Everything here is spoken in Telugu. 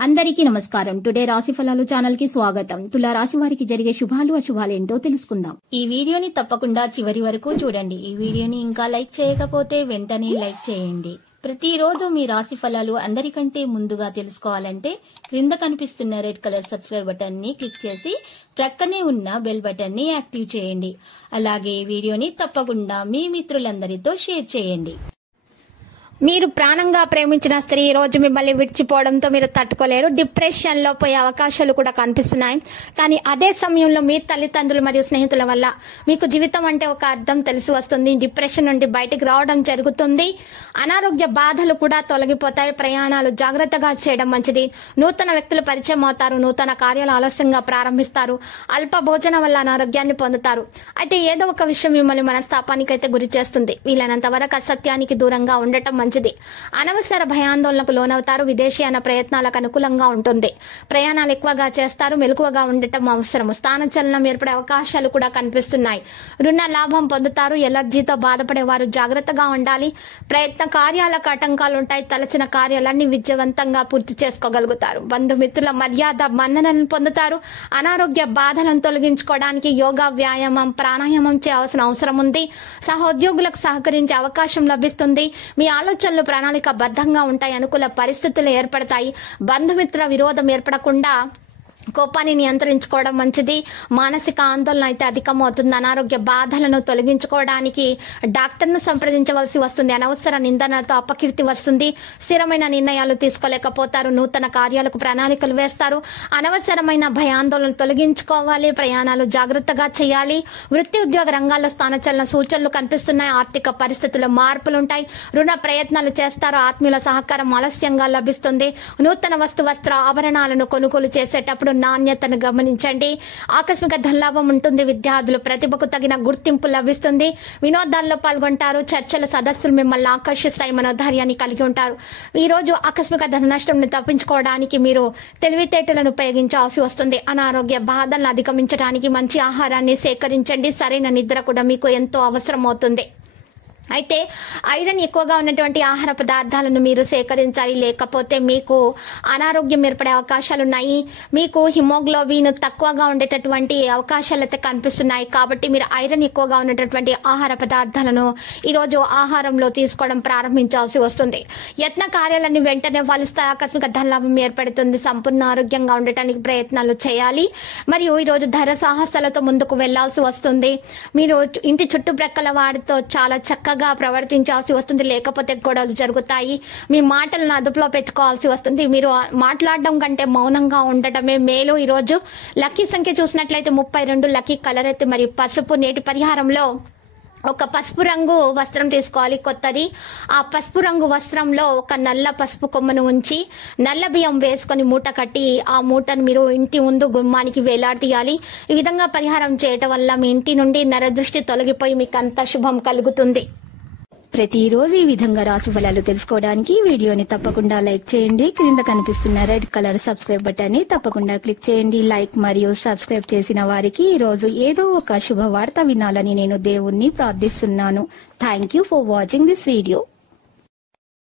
అందరికీ నమస్కారం. టుడే రాశి ఫలాలు ఛానల్ కి స్వాగతం. తులా రాశి వారికి జరిగే శుభాలు అశుభాలు ఏంటో తెలుసుకుందాం. ఈ వీడియోని తప్పకుండా చివరి వరకు చూడండి. ఈ వీడియోని ఇంకా లైక్ చేయకపోతే వెంటనే లైక్ చేయండి. ప్రతిరోజు మీ రాశి ఫలాలు అందరికంటే ముందుగా తెలుసుకోవాలంటే క్రింద కనిపిస్తున్న రెడ్ కలర్ సబ్స్క్రైబ్ బటన్ ని క్లిక్ చేసి ప్రక్కనే ఉన్న బెల్ బటన్ ని యాక్టివ్ చేయండి. అలాగే వీడియోని తప్పకుండా మీ మిత్రులందరితో షేర్ చేయండి. మీరు ప్రాణంగా ప్రేమించిన స్త్రీ ఈ రోజు మిమ్మల్ని విడిచిపోవడంతో మీరు తట్టుకోలేరు. డిప్రెషన్ లో పోయే అవకాశాలు కూడా కనిపిస్తున్నాయి. కానీ అదే సమయంలో మీ తల్లిదండ్రులు మరియు స్నేహితుల వల్ల మీకు జీవితం అంటే ఒక అర్థం తెలిసి వస్తుంది. డిప్రెషన్ నుండి బయటకు రావడం జరుగుతుంది. అనారోగ్య బాధలు కూడా తొలగిపోతాయి. ప్రయాణాలు జాగ్రత్తగా చేయడం మంచిది. నూతన వ్యక్తులు పరిచయం అవుతారు. నూతన కార్యాలు ఆలస్యంగా ప్రారంభిస్తారు. అల్ప భోజనం వల్ల అనారోగ్యాన్ని పొందుతారు. అయితే ఏదో ఒక విషయం మిమ్మల్ని మనస్తాపానికి అయితే గురి చేస్తుంది. వీలైనంత వరకు అసత్యానికి దూరంగా ఉండటం మంచిది. అనవసర భయాందోళనకు లోనవుతారు. విదేశీయాన ప్రయత్నాలకు అనుకూలంగా ఉంటుంది. ప్రయాణాలు ఎక్కువగా చేస్తారు. మెలకువగా ఉండటం అవసరం. స్థానచలనం ఏర్పడే అవకాశాలు కూడా కనిపిస్తున్నాయి. రుణ లాభం పొందుతారు. ఎలర్జీతో బాధపడే వారు జాగ్రత్తగా ఉండాలి. ప్రయత్న కార్యాలకు ఆటంకాలు ఉంటాయి. తలచిన కార్యాలన్నీ విజయవంతంగా పూర్తి చేసుకోగలుగుతారు. బంధుమిత్రుల మర్యాద మన్ననలను పొందుతారు. అనారోగ్య బాధలను తొలగించుకోవడానికి యోగా, వ్యాయామం, ప్రాణాయామం చేయాల్సిన అవసరం ఉంది. సహోద్యోగులకు సహకరించే అవకాశం లభిస్తుంది. మీ ఆలోచనలు ప్రణాళిక బద్ధంగా ఉంటాయి. అనుకూల పరిస్థితులు ఏర్పడతాయి. బంధుమిత్రుల విరోధం ఏర్పడకుండా కోపాన్ని నియంత్రించుకోవడం మంచిది. మానసిక ఆందోళన అయితే అధికమవుతుంది. అనారోగ్య బాధలను తొలగించుకోవడానికి డాక్టర్ను సంప్రదించవలసి వస్తుంది. అనవసర నిందనతో అపకీర్తి వస్తుంది. స్థిరమైన నిర్ణయాలు తీసుకోలేకపోతారు. నూతన కార్యాలకు ప్రణాళికలు వేస్తారు. అనవసరమైన భయాందోళన తొలగించుకోవాలి. ప్రయాణాలు జాగ్రత్తగా చేయాలి. వృత్తి ఉద్యోగ రంగాల్లో స్థానచలన సూచనలు కనిపిస్తున్నాయి. ఆర్థిక పరిస్థితుల్లో మార్పులుంటాయి. రుణ ప్రయత్నాలు చేస్తారు. ఆత్మీయుల సహకారం ఆలస్యంగా లభిస్తుంది. నూతన వస్త్ర ఆభరణాలను కొనుగోలు చేసేటప్పుడు నాణ్యతను గమనించండి. ఆకస్మిక ధనలాభం ఉంటుంది. విద్యార్థులు ప్రతిభకు తగిన గుర్తింపు లభిస్తుంది. వినోదాల్లో పాల్గొంటారు. చర్చల సదస్సులు మిమ్మల్ని ఆకర్షిస్తాయి. మనోధైర్యాన్ని కలిగి ఉంటారు. ఈ రోజు ఆకస్మిక ధన నష్టం తప్పించుకోవడానికి మీరు తెలివితేటలను ఉపయోగించాల్సి వస్తుంది. అనారోగ్య బాధలను అధిగమించడానికి మంచి ఆహారాన్ని సేకరించండి. సరైన నిద్ర కూడా మీకు ఎంతో అవసరం అవుతుంది. అయితే ఐరన్ ఎక్కువగా ఉన్నటువంటి ఆహార పదార్థాలను మీరు సేకరించాలి. లేకపోతే మీకు అనారోగ్యం ఏర్పడే అవకాశాలున్నాయి. మీకు హిమోగ్లోబిన్ తక్కువగా ఉండేటటువంటి అవకాశాలు అయితే కనిపిస్తున్నాయి. కాబట్టి మీరు ఐరన్ ఎక్కువగా ఉన్నటువంటి ఆహార పదార్థాలను ఈరోజు ఆహారంలో తీసుకోవడం ప్రారంభించాల్సి వస్తుంది. యత్న కార్యాలన్నీ వెంటనే ఫలిస్తాయి. ఆకస్మిక ధనలాభం ఏర్పడుతుంది. సంపూర్ణ ఆరోగ్యంగా ఉండటానికి ప్రయత్నాలు చేయాలి. మరియు ఈరోజు ధర సాహసాలతో ముందుకు వెళ్లాల్సి వస్తుంది. మీరు ఇంటి చుట్టుప్రక్కల వారితో చాలా చక్కగా ప్రవర్తించాల్సి వస్తుంది. లేకపోతే గొడవలు జరుగుతాయి. మీ మాటలను అదుపులో పెట్టుకోవాల్సి వస్తుంది. మీరు మాట్లాడడం కంటే మౌనంగా ఉండటమే మేలు. ఈరోజు లక్కీ సంఖ్య చూసినట్లయితే 32. లక్కీ కలర్ అయితే మరి పసుపు. నేటి పరిహారంలో ఒక పసుపు రంగు వస్త్రం తీసుకోవాలి, కొత్తది. ఆ పసుపు రంగు వస్త్రంలో ఒక నల్ల పసుపు కొమ్మను ఉంచి నల్ల బియ్యం వేసుకొని మూట కట్టి ఆ మూటను మీరు ఇంటి ముందు గుమ్మానికి వేలాడదీయాలి. ఈ విధంగా పరిహారం చేయటం వల్ల మీ ఇంటి నుండి నరదృష్టి తొలగిపోయి మీకు అంత శుభం కలుగుతుంది. ప్రతిరోజు ఈ విధంగా రాశి ఫలాలు తెలుసుకోవడానికి వీడియోని తప్పకుండా లైక్ చేయండి. క్రింద కనిపిస్తున్న రెడ్ కలర్ సబ్స్క్రైబ్ బటన్ ని తప్పకుండా క్లిక్ చేయండి. లైక్ మరియు సబ్స్క్రైబ్ చేసిన వారికి ఈ రోజు ఏదో ఒక శుభవార్త వినాలని నేను దేవుణ్ణి ప్రార్థిస్తున్నాను. Thank you for watching this video.